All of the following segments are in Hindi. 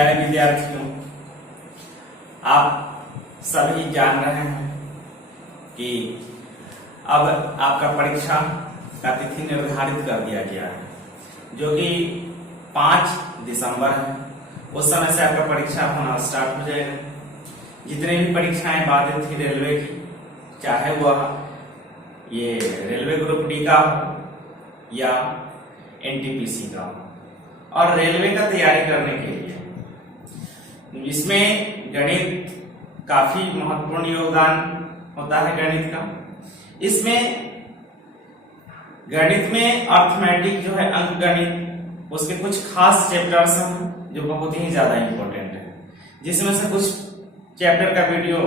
प्यारे विद्यार्थियों, आप सभी जान रहे हैं कि अब आपका परीक्षा का तिथि निर्धारित कर दिया गया है, जो कि 5 दिसंबर है। उस समय से आपका परीक्षा होना स्टार्ट हो जाएगा। जितने भी परीक्षाएं बाधित थी रेलवे की, चाहे वह ये रेलवे ग्रुप डी का हो या एनटीपीसी का हो, और रेलवे का तैयारी करने के लिए इसमें गणित काफी महत्वपूर्ण योगदान होता है। गणित का इसमें गणित में अर्थमेटिक जो है अंक गणित, उसके कुछ खास चैप्टर्स हैं जो बहुत ही ज्यादा इंपॉर्टेंट है, जिसमें से कुछ चैप्टर का वीडियो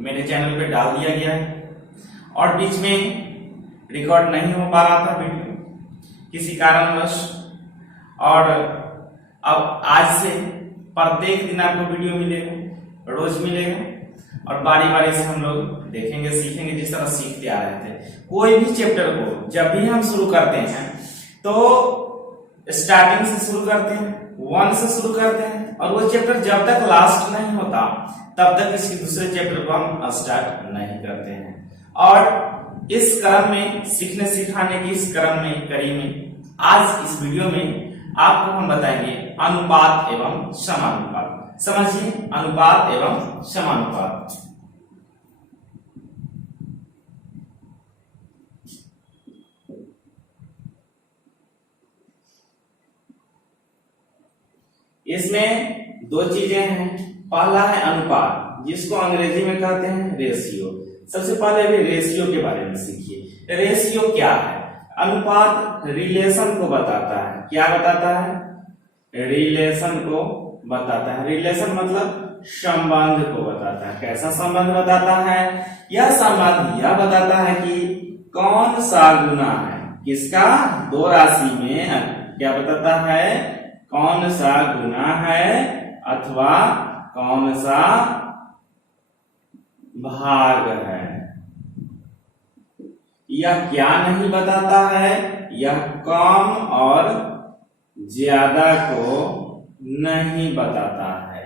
मेरे चैनल पे डाल दिया गया है और बीच में रिकॉर्ड नहीं हो पा रहा था वीडियो किसी कारणवश। और अब आज से प्रत्येक दिन आपको वीडियो मिलेगा, रोज मिलेगा, और बारी बारी से हम लोग देखेंगे, सीखेंगे, जिस तरह सीखते आ रहे थे। कोई भी चैप्टर को जब भी हम शुरू करते हैं तो स्टार्टिंग से शुरू करते हैं, 1 से शुरू करते हैं, और वो चैप्टर जब तक लास्ट नहीं होता तब तक इसके दूसरे चैप्टर को हम स्टार्ट नहीं करते हैं। और इस क्रम में, सीखने सिखाने की इस क्रम में, कड़ी में, आज इस वीडियो में आपको हम बताएंगे अनुपात एवं समानुपात। समझिए, अनुपात एवं समानुपात। इसमें दो चीजें हैं। पहला है अनुपात, जिसको अंग्रेजी में कहते हैं रेशियो। सबसे पहले भी रेशियो के बारे में सीखिए। रेशियो क्या है? अनुपात रिलेशन को बताता है। क्या बताता है? रिलेशन को बताता है। रिलेशन मतलब संबंध को बताता है। कैसा संबंध बताता है? यह संबंध यह बताता है कि कौन सा गुना है किसका, दो राशि में। क्या बताता है? कौन सा गुना है अथवा कौन सा भाग है। यह क्या नहीं बताता है? यह कम और ज्यादा को नहीं बताता है।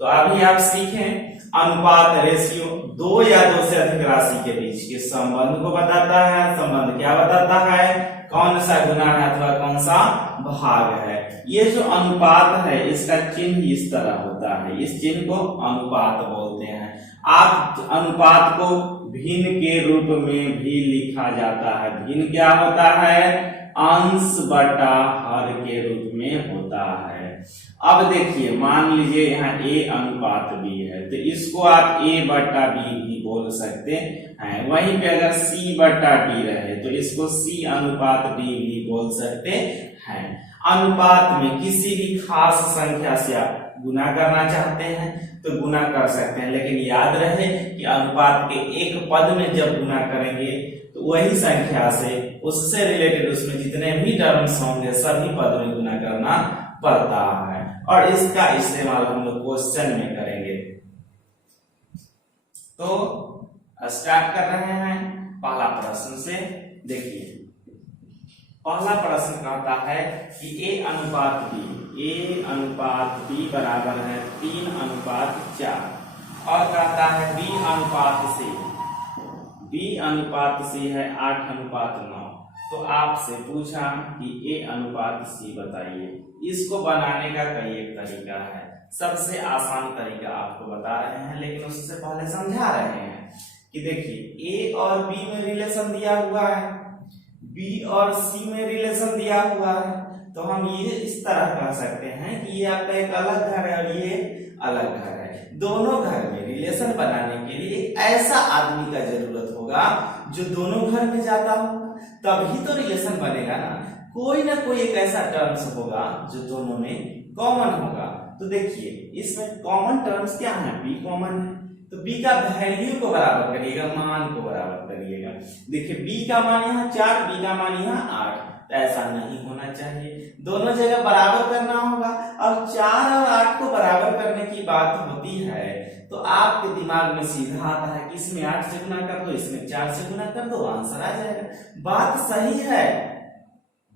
तो अभी आप सीखें, अनुपात रेशियो दो या दो से अधिक राशि के बीच के संबंध को बताता है। संबंध क्या बताता है? कौन सा गुना है अथवा कौन सा भाग है। ये जो अनुपात है, इसका चिन्ह इस तरह होता है। इस चिन्ह को अनुपात बोलते हैं। आप अनुपात को भिन्न के रूप में भी लिखा जाता है। भिन्न क्या होता है? अंश बटा हर के रूप में होता है। अब देखिए, मान लीजिए यहाँ a अनुपात b है, तो इसको आप a बटा b भी बोल सकते हैं। वहीं पे अगर c बटा d रहे तो इसको c अनुपात d भी बोल सकते हैं। अनुपात में किसी भी खास संख्या से आप गुना करना चाहते हैं तो गुना कर सकते हैं, लेकिन याद रहे कि अनुपात के एक पद में जब गुना करेंगे तो वही संख्या से, उससे रिलेटेड उसमें जितने भी टर्म्स होंगे सभी पद में गुना करना पड़ता है। और इसका इस्तेमाल हम लोग क्वेश्चन में करेंगे। तो स्टार्ट कर रहे हैं पहला प्रश्न से। देखिए, पहला प्रश्न कहता है कि a अनुपात b बराबर है 3 अनुपात 4, और कहता है b अनुपात c है 8 अनुपात 9। तो आपसे पूछा कि a अनुपात c बताइए। इसको बनाने का कई एक तरीका है। सबसे आसान तरीका आपको बता रहे हैं, लेकिन उससे पहले समझा रहे हैं कि देखिए, a और b में रिलेशन दिया हुआ है, b और c में रिलेशन दिया हुआ है, तो हम ये इस तरह कह सकते हैं कि ये आपका एक अलग घर है और ये अलग घर है। दोनों घर में रिलेशन बनाने के लिए एक ऐसा आदमी का जरूरत होगा जो दोनों घर में जाता होगा, तभी तो रिलेशन बनेगा ना। कोई ना कोई एक ऐसा टर्म्स होगा जो दोनों में कॉमन होगा। तो देखिए, इसमें कॉमन टर्म्स क्या है? b कॉमन है, तो b का वैल्यू को बराबर करिएगा, मान को बराबर करिएगा। देखिए, b का मान यहाँ 4, b का मान यहाँ 8, तो ऐसा नहीं होना चाहिए। दोनों जगह बराबर करना होगा। और 4 और 8 को बराबर करने की बात होती है तो आपके दिमाग में सीधा आता है कि इसमें 8 से गुना कर दो, इसमें 4 से गुना कर दो, आंसर आ जाएगा। बात सही है,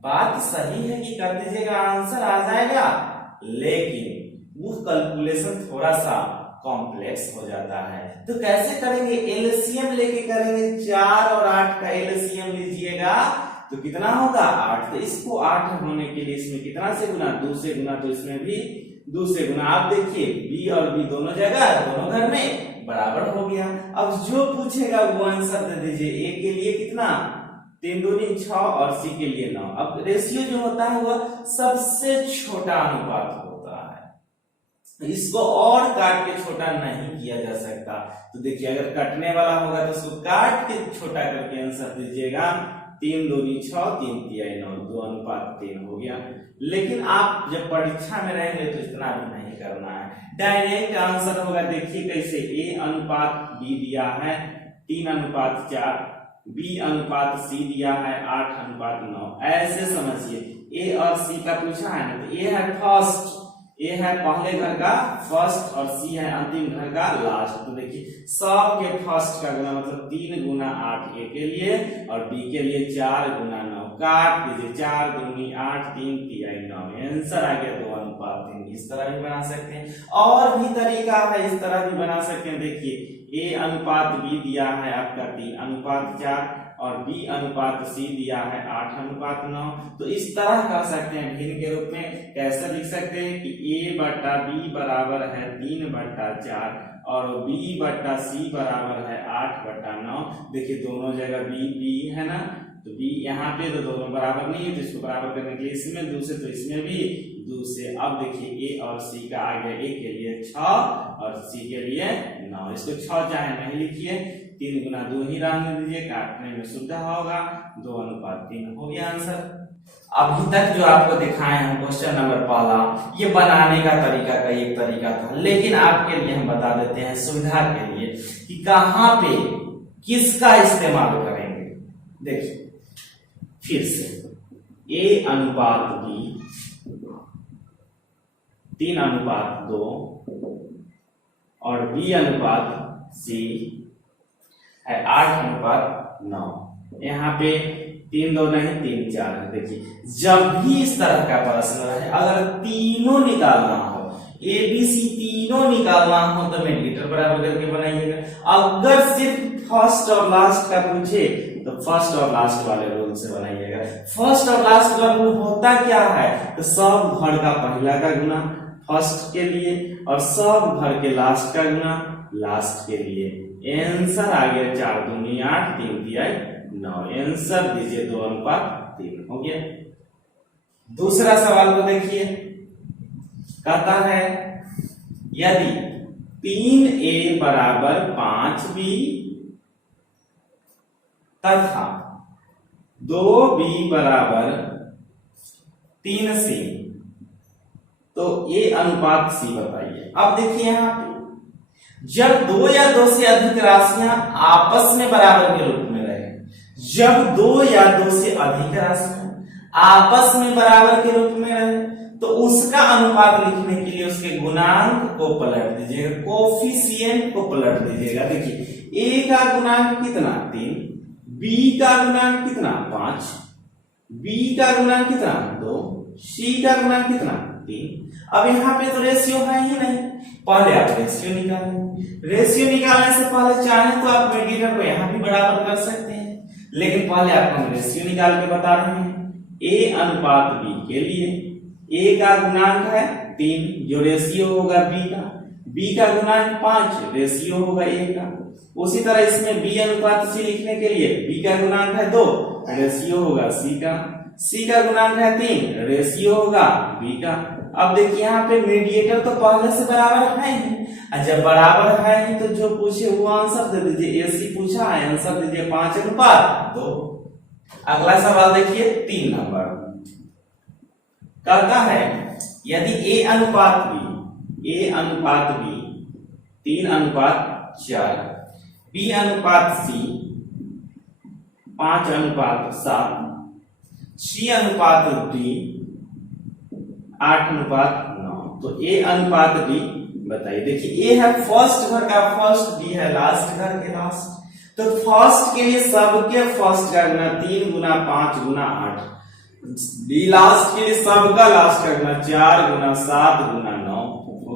बात सही है कि कर दीजिएगा, आंसर आ जाएगा। लेकिन वो कैलकुलेशन थोड़ा सा कॉम्प्लेक्स हो जाता है। तो कैसे करेंगे, एलसीएम लेके करेंगे। 4 और 8 का एलसीएम लीजिएगा तो कितना होगा 8। तो इसको 8 होने के लिए इसमें कितना से गुना, 2 से गुना, तो इसमें भी 2 से गुना। आप देखिए बी और बी दोनों जगह दोनों घर में बराबर हो गया। अब जो पूछेगा वो आंसर दे दीजिए। ए के लिए कितना 3 दूनी 6 और सी के लिए 9। अब रेशियो जो होता है वह सबसे छोटा अनुपात होता है, इसको और काट के छोटा नहीं किया जा सकता। तो देखिए अगर कटने वाला होगा तो उसको काट के छोटा करके आंसर दीजिएगा। 3 दूनी 6, 3 तिहाई 9, 2:3 हो गया। लेकिन आप जब परीक्षा में रहेंगे तो इतना भी नहीं करना है, डायरेक्ट आंसर होगा। देखिए कैसे, ए अनुपात बी दिया है 3:4, बी अनुपात सी दिया है 8:9। ऐसे समझिए, ए और सी का पूछा है ना, तो ए है फर्स्ट, ए है पहले घर का फर्स्ट और सी है अंतिम घर का लास्ट। तो देखिए सब के फर्स्ट का गुना मतलब 3 गुना 8 ए के लिए और बी के लिए 4 गुना 9। काट दीजिए, 4 दूनी 8, 3 तिहाई 9। आंसर आ गया 2:3। इस तरह भी बना सकते हैं, और भी तरीका है, इस तरह भी बना सकते हैं। देखिए ए अनुपात बी दिया है आपका 3:4 और बी अनुपात सी दिया है 8:9। तो इस तरह कर सकते हैं भिन्न के रूप में। कैसे लिख सकते हैं कि a बटा बी बराबर है 3/4 और b बटा सी बराबर है 8/9। देखिए दोनों जगह b है ना, तो b यहाँ पे तो दोनों बराबर नहीं है, तो इसको बराबर करने के लिए इसमें 2 से, तो इसमें भी 2 से। अब देखिए a और c का आ गया, a के लिए 6 और c के लिए 9। इसको 6 चाहे नहीं लिखिए, 3 गुना 2 ही रहने दीजिए, काटने में सुविधा होगा। 2:3 हो गया आंसर। अभी तक जो आपको दिखाए हैं क्वेश्चन नंबर पहला, ये बनाने का तरीका का एक तरीका था, लेकिन आपके लिए हम बता देते हैं सुविधा के लिए कि कहां पे किसका इस्तेमाल करेंगे। देखिए फिर से, a अनुपात b 3:2 और b अनुपात c है 8:9। यहाँ पे 3 2 नहीं 3 4 है। देखिए जब भी इस तरह का प्रश्न रहे, अगर तीनों निकालना हो, ए बी सी तीनों निकालना हो, तो मीडिएटर बराबर करके बनाइएगा। अगर सिर्फ फर्स्ट और लास्ट का पूछे तो फर्स्ट और लास्ट वाले रूल से बनाइएगा। फर्स्ट और लास्ट का रूल होता क्या है, तो सब घर का पहला का गुना फर्स्ट के लिए और सब घर के लास्ट का गुना लास्ट के लिए। आंसर आ गया 4 दूनी 8, 3 तिहाई 9। आंसर दीजिए 2:3 हो गया। दूसरा सवाल को देखिए, कहता है यदि 3a बराबर 5b तथा 2b बराबर 3c, तो a अनुपात c बताइए। अब देखिए यहाँ पे जब 2 या 2 से अधिक राशियां आपस में बराबर के रूप में रहे, जब 2 या 2 से अधिक राशियां आपस में बराबर के रूप में रहे, तो उसका अनुपात लिखने के लिए उसके गुणांक को पलट दीजिएगा, कोफिशिएंट को पलट दीजिएगा। देखिए a का गुणांक कितना 3, b का गुणांक कितना 5, b का गुणांक कितना 2, c का गुणांक कितना 3। अब यहाँ पे तो रेशियो है ही नहीं, पहले आप रेशियो निकालेंगे। रेशियो निकालने से पहले चाहे तो आप मीडिएटर को यहाँ भी बराबर कर सकते हैं, लेकिन पहले आपको हम रेशियो निकाल के बता रहे हैं। a अनुपात b के लिए a का गुणांक है 3 जो रेशियो होगा b का गुणांक 5 रेशियो होगा a का। उसी तरह इसमें b अनुपात c लिखने के लिए b का गुणांक है 2 रेशियो होगा c का गुणांक है 3 रेशियो होगा b का। अब देखिए यहाँ पे मीडिएटर तो पहले से बराबर है ही, जब बराबर है ही तो जो पूछे वो आंसर दे दीजिए। एसी पूछा है, आंसर दीजिए 5:2। अगला सवाल देखिए 3 नंबर, कहता है यदि a अनुपात b 3:4, b अनुपात c 5:7, c अनुपात d 8:9, तो a अनुपात d बताइए। देखिए a है फर्स्ट घर का फर्स्ट, d है लास्ट घर के लास्ट। तो फर्स्ट के लिए सबके फर्स्ट का गुना 3 गुना 5 गुना 8, डी लास्ट के लिए सबका लास्ट का गुना 4 गुना 7 गुना 9 हो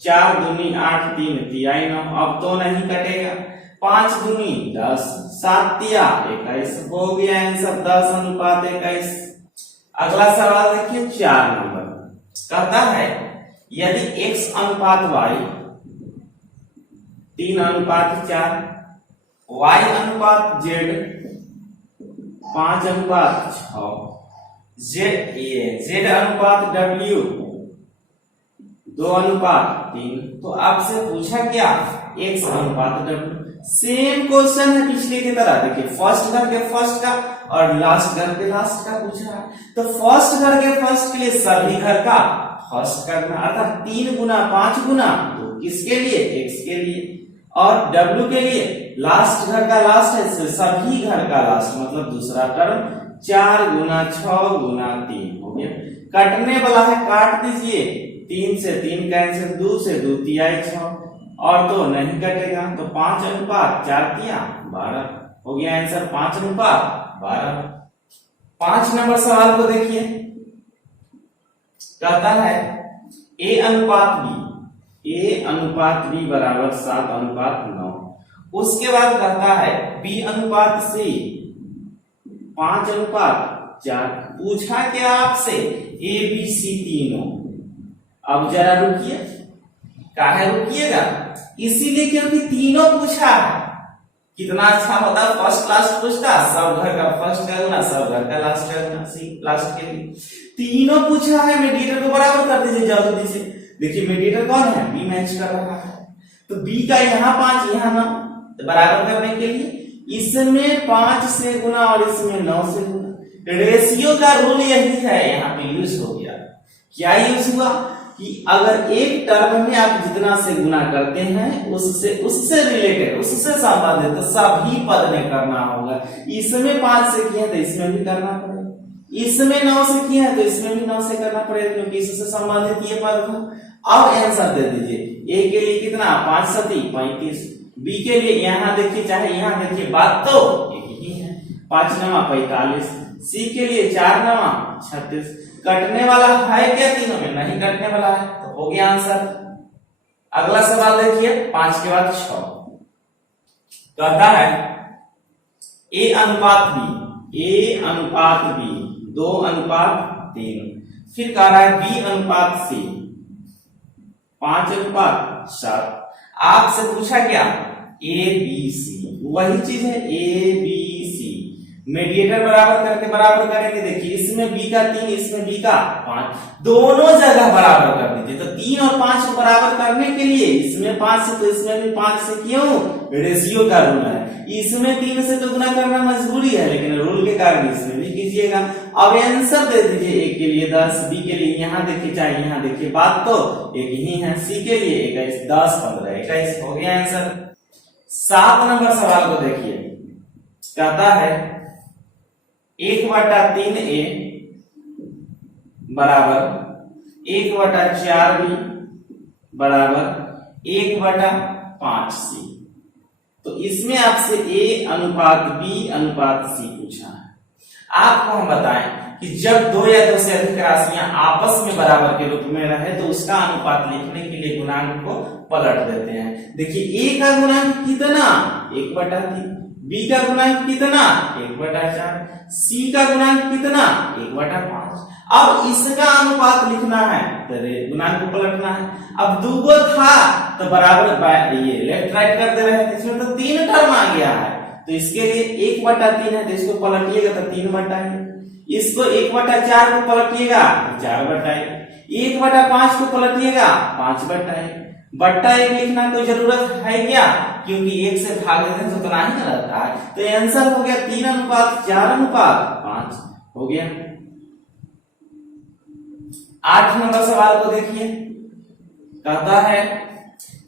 4 दूनी 8 3 तिहाई 9, अब तो नहीं कटेगा। 5 दूनी 10 7 तिया 21, हो गया आंसर 10:21। अगला सवाल देखिए 4 नंबर कहता है यदि x अनुपात y 3:4, y अनुपात z 5:6, z अनुपात w 2:3, तो आपसे पूछा क्या x अनुपात w। सेम क्वेश्चन है पिछले की तरह, देखिए फर्स्ट घर के फर्स्ट का और लास्ट घर के लास्ट का पूछा है, तो फर्स्ट घर के फर्स्ट के लिए सभी घर का फर्स्ट करना, अर्थात 3 गुना 5 गुना, तो किसके लिए x के लिए, और w के लिए लास्ट घर का लास्ट है, सभी घर का लास्ट मतलब दूसरा टर्म 4 गुना 6 गुना 3 हो गया। कटने वाला है काट दीजिए, 3 से 3 कैंसिल, 2 से 2 तिहाई 6, और तो नहीं कटेगा, तो 5:4 तिया 12 हो गया आंसर 5:12। 5 नंबर सवाल को देखिए कहता है a अनुपात b बराबर 7:9, उसके बाद कहता है b अनुपात c 5:4। पूछा क्या आपसे a b c तीनों। अब जरा रुकिए, काहे रुकिएगा, इसीलिए क्योंकि तीनों पूछा है। कितना अच्छा होता फर्स्ट लास्ट पूछता, सब घर का फर्स्ट का गुना सब घर का लास्ट का गुना, सी लास्ट के लिए तीनों पूछा है। मीडिएटर को बराबर कर दीजिए जल्दी से, देखिए मीडिएटर कौन है, बी मैच कर रहा है, तो बी का यहाँ 5 यहाँ 9, तो बराबर करने के लिए इसमें 5 से गुना और इसमें 9 से गुना। रेशियो का रूल यही है, यहाँ पे यूज हो गया। क्या यूज हुआ कि अगर एक टर्म में आप जितना से गुना करते हैं उससे रिलेटेड उससे संबंधित तो सभी पद में करना होगा। इसमें 5 से किया तो इसमें भी करना पड़ेगा, इसमें 9 से किया है तो इसमें भी 9 से करना पड़ेगा, क्योंकि इससे संबंधित ये पद था। अब आंसर दे दीजिए, ए के लिए कितना 5 सती 35, बी के लिए यहाँ देखिए चाहे यहाँ देखिए, बात तो एक ही है, 5 9 45, सी के लिए 4 9 36। कटने वाला है क्या तीनों में, नहीं कटने वाला है, तो हो गया आंसर। अगला सवाल देखिए 5 के बाद 6 कहता है a अनुपात b 2:3, फिर कह रहा है b अनुपात c 5:7। आपसे पूछा क्या a b c, वही चीज है a b c, मीडिएटर बराबर करेंगे। देखिए इसमें b का 3 इसमें b का 5, दोनों जगह बराबर कर दीजिए। तो 3 और 5 को बराबर करने के लिए इसमें 5 से तो इसमें भी 5 से, क्यों, रेशियो का रूल है। इसमें 3 से तो गुना करना मजबूरी है, लेकिन रूल के कारण इसमें भी कीजिएगा। अब आंसर दे दीजिए, a के लिए 10, b के लिए यहाँ देखिए चाहे यहाँ देखिए, बात तो एक ही है, c के लिए 21 10 15 21 हो गया आंसर। 7 नंबर सवाल को देखिए कहता है 1/3a बराबर 1/4b बराबर 1/5c। तो इसमें आपसे a अनुपात b अनुपात c पूछा है। आपको हम बताएं कि जब 2 या 2 से अधिक राशियां आपस में बराबर के रूप में रहे तो उसका अनुपात लिखने के लिए गुणांक को पलट देते हैं। देखिए a का गुणांक कितना 1/3, b का गुणांक कितना 1/4, c का गुणांक कितना 1/5। अब इसका अनुपात लिखना है तो गुणांक को पलटना है। अब दूगो था तो बराबर ये लेफ्ट राइट कर दे रहे हैं, इसमें तो 3 टर्म आ गया है, तो इसके लिए 1/3 है तो इसको पलटिएगा तो 3/1, इसको 1/4 को पलटिएगा तो 4/1, 1/5 को पलटिएगा 5/1। बट्टा 1 लिखना कोई जरूरत है क्या, क्योंकि 1 से भाग देते हैं तो उतना ही रहता है। तो आंसर हो गया 3:4:5 हो गया। 8 नंबर सवाल को देखिए कहता है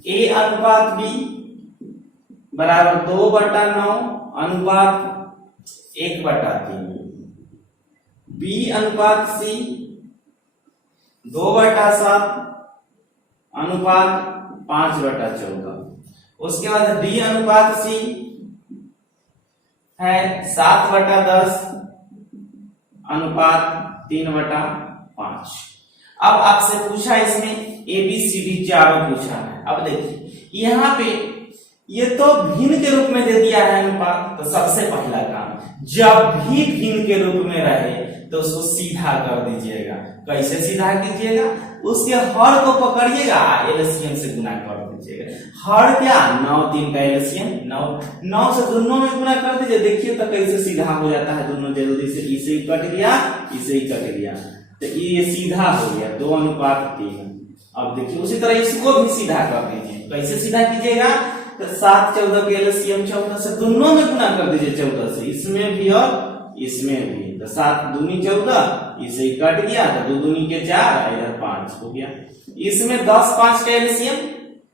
a अनुपात b बराबर 2/9 अनुपात 1/3, b अनुपात c 2/7 अनुपात 5/14। उसके बाद d अनुपात c है 7/10 अनुपात 3/5। अब आपसे पूछा इसमें ए बी सी डी चारों पूछा है। अब देखिए यहाँ पे ये तो भिन्न के रूप में दे दिया है अनुपात, तो सबसे पहला काम जब भी भिन्न के रूप में रहे तो उसको सीधा कर दीजिएगा। कैसे सीधा कीजिएगा, उसके हर को पकड़िएगा, एलसीएम से गुना कर दीजिएगा। हर क्या 9 3 का एलसीएम 9 से दोनों में गुना कर दीजिए। देखिए तो कैसे सीधा हो जाता है, दोनों जल्दी से, इसे ही कट गया, इसे ही कट गया, तो ये सीधा हो गया 2:3। अब देखिए उसी तरह इसको भी सीधा कर दीजिए। कैसे सीधा कीजिएगा, तो 7 14 के एलसीएम 14 से दोनों में गुना कर दीजिए, 14 से, इसमें भी और इसमें भी, तो 7 दूनी 14, इसे ही कट गया, तो 2 दूनी के 4, इधर 5 हो गया। इसमें 10 5 का एलसीएम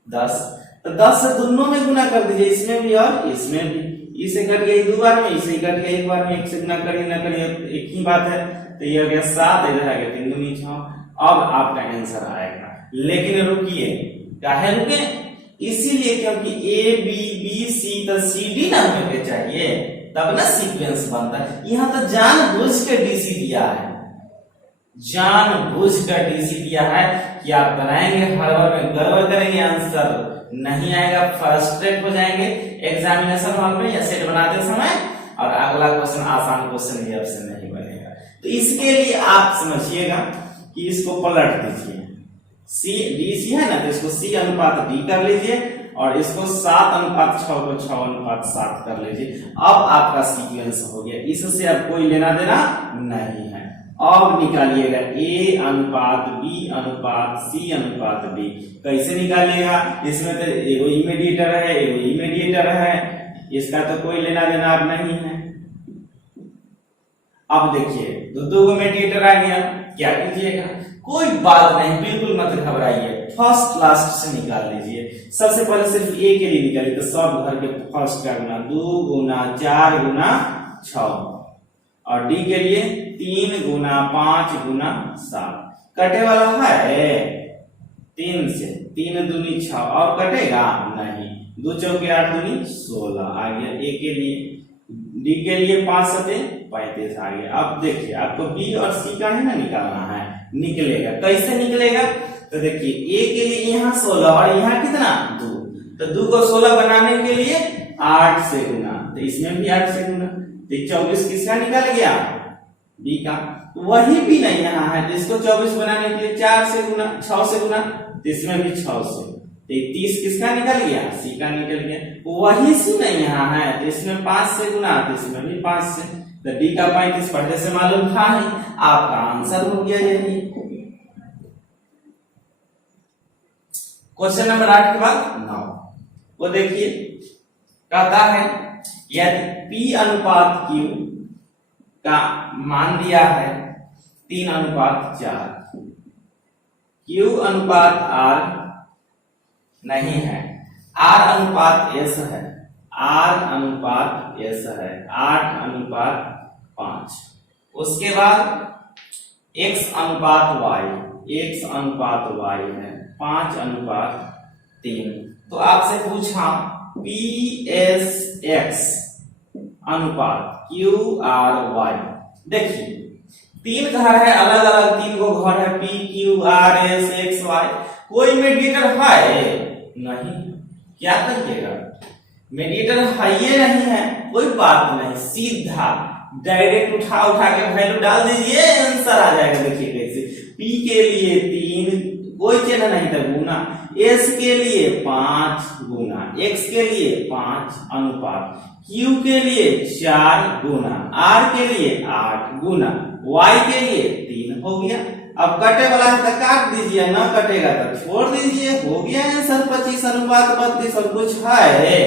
10, तो 10 से दोनों में गुना कर दीजिए, इसमें भी और इसमें भी, इसे कट गया 2 बार में, इसे कट गया 1 बार में, 1 से गुना करिए ना करिए एक ही बात है, तो ये हो गया 7, इधर आ गया 3 दूनी 6। अब आपका आंसर आएगा, लेकिन रुकिए, काहे रुके, इसीलिए क्योंकि ए बी बी सी तो सी डी ना होने चाहिए, तब ना सीक्वेंस बनता है। यहाँ तो जानबूझ के डीसी दिया है, जानबूझ कर डीसी दिया है कि आप बनाएंगे, हड़बड़ में गड़बड़ करेंगे, आंसर नहीं आएगा, फ्रस्ट्रेट हो जाएंगे एग्जामिनेशन हॉल में या सेट बनाते समय, और अगला क्वेश्चन आसान क्वेश्चन भी आपसे नहीं बनेगा। तो इसके लिए आप समझिएगा कि इसको पलट दीजिए, सी डी सी है ना, तो इसको सी अनुपात डी कर लीजिए, और इसको 7:6 को 6:7 कर लीजिए। अब आपका सीक्वेंस हो गया, इससे अब कोई लेना देना नहीं है। अब निकालिएगा ए अनुपात बी अनुपात सी अनुपात डी। कैसे निकालिएगा, इसमें तो एगो इमीडिएटर है, एगो इमीडिएटर है, इसका तो कोई लेना देना अब नहीं है। अब देखिए दो मेडिएटर आ गया, क्या कीजिएगा, कोई बात नहीं, बिल्कुल मत घबराइए, फर्स्ट लास्ट से निकाल लीजिए। सबसे पहले सिर्फ ए के लिए निकालिए, तो सब घर के फर्स्ट का गुना 2 गुना 4 गुना 6, और डी के लिए 3 गुना 5 गुना 7। कटे वाला है 3 से, 3 दूनी 6, और कटेगा नहीं, 2 चौके 8 दूनी 16 आ गया ए के लिए। डी के लिए 5 7 35 आ गया। अब देखिए आपको बी और सी का ही ना निकालना है, निकलेगा। कैसे निकलेगा, तो देखिए ए के लिए यहाँ 16 और यहाँ कितना 2, तो 2 को 16 बनाने के लिए 8 से गुना, तो इसमें भी 8 से गुना, तो 24 किसका निकल गया, बी का। वही भी नहीं यहाँ है, तो इसको 24 बनाने के लिए 4 से गुना 6 से गुना, तो इसमें भी 6 से, 30 किसका निकल गया, सी का निकल गया। वही सी नहीं यहाँ है, तो इसमें 5 से गुना, तो इसमें भी 5 से, तो डी का 35 पहले से मालूम था ही, आपका आंसर हो गया यही। क्वेश्चन नंबर 8 के बाद 9, वो देखिए, कहता है यदि P अनुपात Q का मान दिया है 3:4, Q अनुपात R नहीं है, R अनुपात S है, R अनुपात S है, 8:5, उसके बाद X अनुपात Y, X अनुपात Y है 5:3। तो आपसे पूछा PSX अनुपात QRY। देखिए 3 घर है, अलग अलग 3 गो घर है, P Q R S X Y, कोई मेडिएटर है नहीं, क्या करिएगा, मेडिएटर है ये नहीं है, कोई बात नहीं, सीधा डायरेक्ट उठा के वैल्यू डाल दीजिए, आंसर आ जाएगा। देखिए कैसे, P के लिए 3, कोई चिन्ह नहीं था गुना, S के लिए 5 गुना, X के लिए 5 अनुपात, Q के लिए 4 गुना, R के लिए 8 गुना, Y के लिए 3 हो गया। अब कटे वाला है तो काट दीजिए, ना कटेगा तो छोड़ दीजिए, हो गया आंसर 25:32 और कुछ है।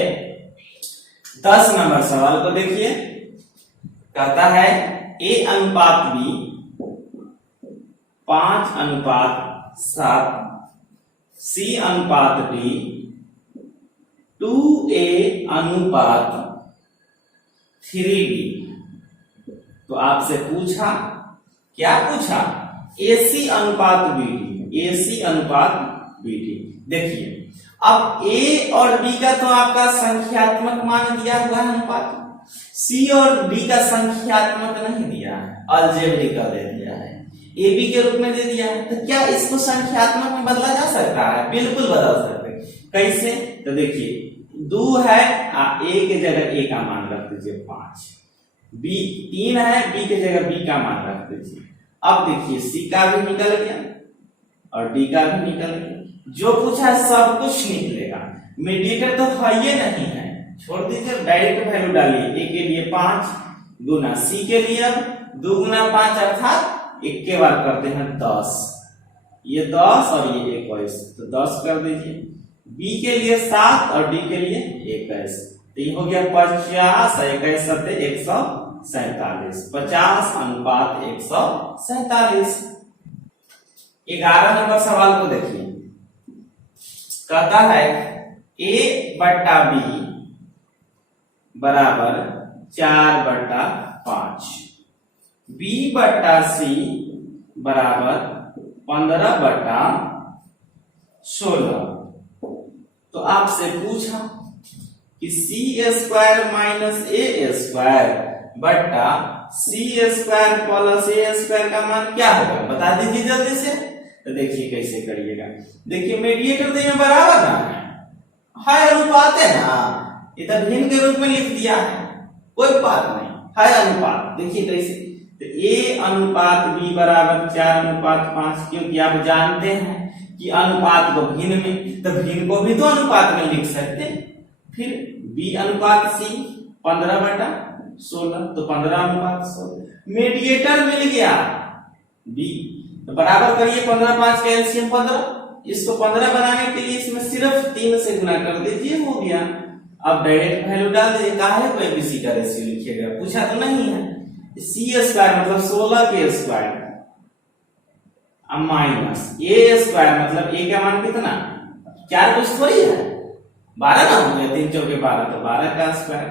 10 नंबर सवाल को देखिए, कहता है A अनुपात B 5:7, C अनुपात D 2A अनुपात 3B। तो आपसे पूछा, क्या पूछा, AC अनुपात BD, AC अनुपात BD। देखिए अब A और B का तो आपका संख्यात्मक मान दिया हुआ है अनुपात, C और D का संख्यात्मक नहीं दिया है, अलजेब्रिक दे दिया है। ए बी के रूप में दे दिया है, तो क्या इसको संख्यात्मक में बदला जा सकता है? बिल्कुल बदल सकते हैं। कैसे? तो देखिए 2 है, ए के जगह ए का मान रख दीजिए 5, बी 3 है, बी के जगह बी का मान रख दीजिए। अब देखिए सी का भी निकल गया और डी का भी निकल गया, जो पूछा है सब कुछ निकलेगा। मीडिएटर तो है ये नहीं है, छोड़ दीजिए, डायरेक्ट वैल्यू डालिए। ए के लिए 5 गुना सी के लिए अब 2 गुना 5 अर्थात एक के बार करते हैं 10, ये 10 और ये 21, तो 10 कर दीजिए। बी के लिए 7 और डी के लिए 21, तो ये हो गया 50 21 सत्ते 147, 50:147। 11 नंबर सवाल को देखिए, कहता है a बट्टा b बराबर 4/5, b बट्टा c बराबर 15/16। तो आपसे पूछा कि सी स्क्वायर माइनस ए स्क्वायर बट्टा सी स्क्वायर प्लस ए स्क्वायर का मान क्या होगा, बता दीजिए जल्दी से। तो देखिए कैसे करिएगा, देखिए मीडिएटर दोनों बराबर ना है, अनुपात है ना, इधर भिन्न के रूप में लिख दिया है, कोई बात नहीं, है अनुपात। देखिए कैसे, तो ए अनुपात बी बराबर 4:5, क्योंकि आप जानते हैं कि अनुपात को भिन्न में, तो भिन्न को भी तो अनुपात में लिख सकते हैं। फिर बी अनुपात सी 15/16, तो 15:16। मीडिएटर मिल गया बी, तो बराबर करिए 15/5 का एलसीएम 15, इसको 15 बनाने के लिए इसमें सिर्फ 3 से गुना कर दीजिए, हो गया। अब डायरेक्ट वैल्यू डाल दीजिए, काहे को एबीसी का रेशियो लिखिएगा, पूछा तो नहीं है। सी स्क्वायर मतलब 16 के स्क्वायर माइनस ए स्क्वायर मतलब ए का मान कितना, 4 कुछ थोड़ी है, 12 ना हो गया, 3 चौके 12, तो 12 का स्क्वायर,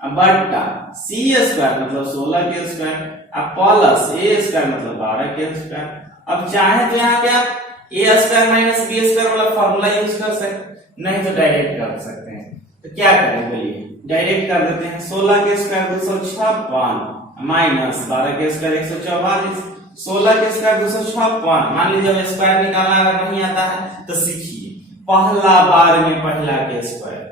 अब बट्टा सी स्क्वायर मतलब 16 के स्क्वायर, अब प्लस ए स्क्वायर मतलब 12 के स्क्वायर। अब चाहे तो यहाँ पे आप ए स्क्वायर माइनस बी स्क्वायर वाला फॉर्मूला यूज कर सकते, नहीं तो डायरेक्ट कर सकते हैं। तो क्या करें बोलिए, डायरेक्ट कर देते हैं। 16 के स्क्वायर 256 माइनस 12 के स्क्वायर 144, 16 के स्क्वायर 256। मान लीजिए जब स्क्वायर निकालना अगर नहीं आता है तो सीखिए, पहला बार में पहला के स्क्वायर,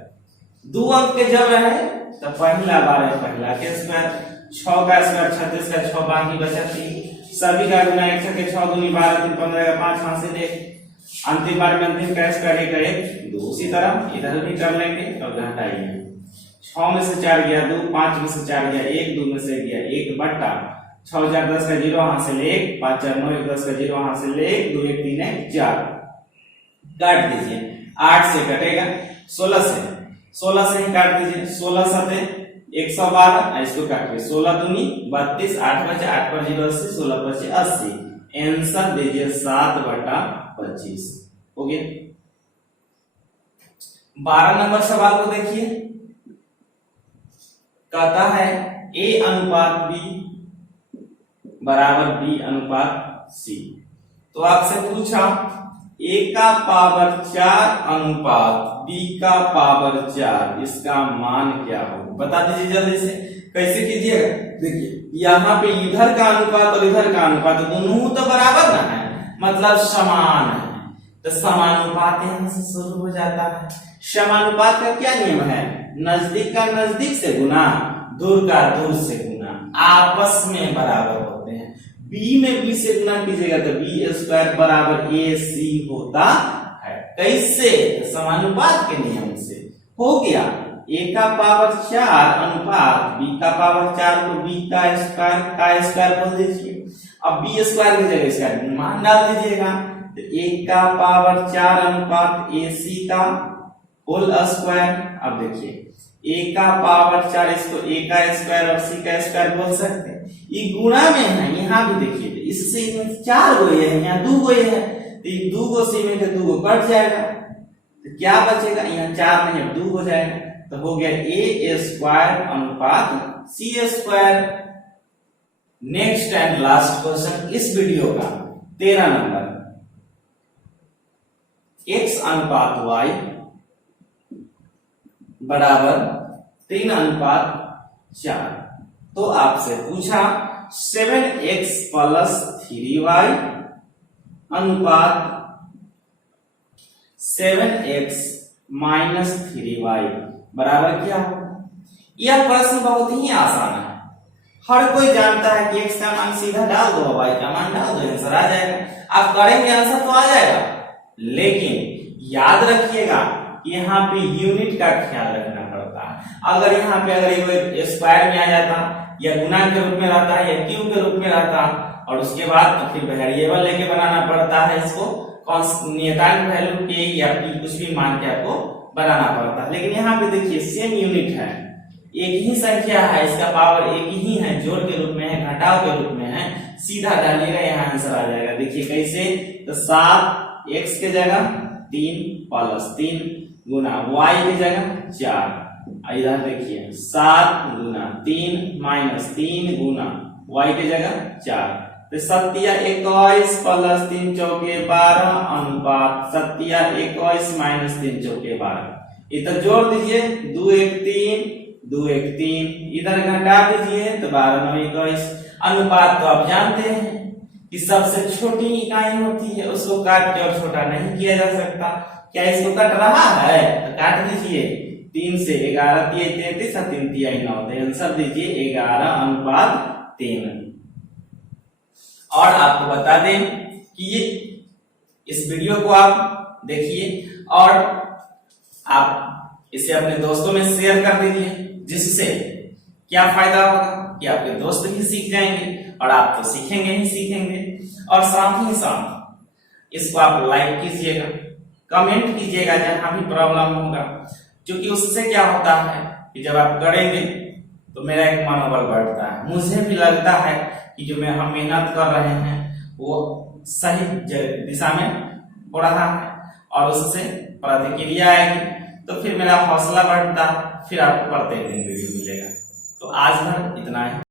2 अंक के जब रहे तो पहला बार में पहला के स्क्वायर, 6 का स्क्वायर 36 का 6 बाकी बचा 3, सभी का गुना 1 के 6 दूनी 12 3 15 का 5 हासिल 1, अंतिम बार में अंतिम का स्क्वायर 1 का 1 2। उसी तरह इधर भी कर लेंगे, अब घटाइए, 6 में से 4 गया 2, 5 में से 4 गया 1, 2 में से गया 1 बट्टा 6 4 10 का 0 हासिल 1, 5 4 9 1 10 का 0 हासिल 1, 2 1 3 1 4। काट दीजिए, 8 से कटेगा 16 से ही काट दीजिए, 16 7 112, इसको काटिए, 16 दूनी 32, 8 बचे 8 पर 0 80, 16 बचे 80, आंसर दीजिए 7/25 हो गया। 12 नंबर सवाल को देखिए, कहता है a अनुपात b बराबर b अनुपात c। तो आपसे पूछा a का पावर 4 अनुपात b का पावर 4, इसका मान क्या हो, बता दीजिए जल्दी से। कैसे कीजिएगा, देखिए यहाँ पे इधर का अनुपात और इधर का अनुपात दोनों तो बराबर ना है, मतलब समान है, तो समानुपात यहाँ से शुरू हो जाता है। समानुपात का क्या नियम है, नजदीक का नजदीक से गुना, दूर का दूर से गुना, आपस में बराबर होते हैं। b में b से गुना कीजिएगा तो b स्क्वायर बराबर ac होता है। कैसे, समानुपात के नियम से हो गया। a का पावर 4 अनुपात b का पावर 4 को b का स्क्वायर बोल दीजिए। अब b स्क्वायर की जगह इसका मान डाल दीजिएगा, तो a का पावर 4 अनुपात ac का होल स्क्वायर। अब देखिए a का पावर 4, इसको a का स्क्वायर और c का स्क्वायर बोल सकते हैं। ये गुणा में है, यहाँ भी देखिए इससे 4 गो है, यहाँ 2 गो है, तो ये 2 गो से में 2 गो कट जाएगा, तो क्या बचेगा, यहाँ 4 नहीं 2 हो जाएगा, तो हो गया a स्क्वायर अनुपात c square. Next and last question इस वीडियो का 13 नंबर, x अनुपात y बराबर 3/4। तो आपसे पूछा 7x प्लस 3y अनुपात 7x माइनस 3y बराबर क्या होगा। यह प्रश्न बहुत ही आसान है, हर कोई जानता है कि x का मान सीधा डाल दो, y का मान डाल दो, आंसर आ जाएगा। आप करेंगे आंसर तो आ जाएगा, लेकिन याद रखिएगा यहाँ पे यूनिट का ख्याल रखना पड़ता है। अगर यहाँ पे अगर ये स्क्वायर में आ जाता या गुना के रूप में रहता है या क्यूब के रूप में रहता और उसके बाद तो फिर वेरिएबल लेके बनाना पड़ता है, इसको नियतांक वैल्यू के या कुछ भी मान के आपको बनाना पड़ता है। लेकिन यहाँ पे देखिए सेम यूनिट है, एक ही संख्या है, इसका पावर एक ही है, जोड़ के रूप में है, घटाव के रूप में है, सीधा डालिएगा यहाँ आंसर आ जाएगा। देखिए कैसे, तो 7x के जगह 3 प्लस 3 गुना y की जगह 4, इधर देखिए 7 गुना 3 माइनस 3 गुना y की जगह 4, तो 7 प्लस 3 चौके 12 अनुपात 7 21 माइनस 3 चौके 12, इधर जोड़ दीजिए 2 1 3 2 1 3, इधर घटा दीजिए तो 12 9 21। अनुपात तो आप जानते हैं कि सबसे छोटी इकाई होती है, उसको काट के और छोटा नहीं किया जा सकता। क्या इसको कट रहा है तो काट दीजिए, 3 से 11 3 33 और 3 3 9, तो आंसर दीजिए 11 अनुपात 3। और आपको बता दें कि ये इस वीडियो को आप देखिए और आप इसे अपने दोस्तों में शेयर कर दीजिए, जिससे क्या फायदा होगा कि आपके दोस्त भी सीख जाएंगे और आप तो सीखेंगे ही सीखेंगे। और साथ ही साथ इसको आप लाइक कीजिएगा, कमेंट कीजिएगा जहां भी प्रॉब्लम होगा, क्योंकि उससे क्या होता है कि जब आप करेंगे तो मेरा एक मनोबल बढ़ता है, मुझे भी लगता है कि जो हम मेहनत कर रहे हैं वो सही दिशा में हो रहा है और उससे प्रतिक्रिया आएगी तो फिर मेरा हौसला बढ़ता है, फिर आपको प्रत्येक दिन वीडियो मिलेगा। तो आज भर इतना ही।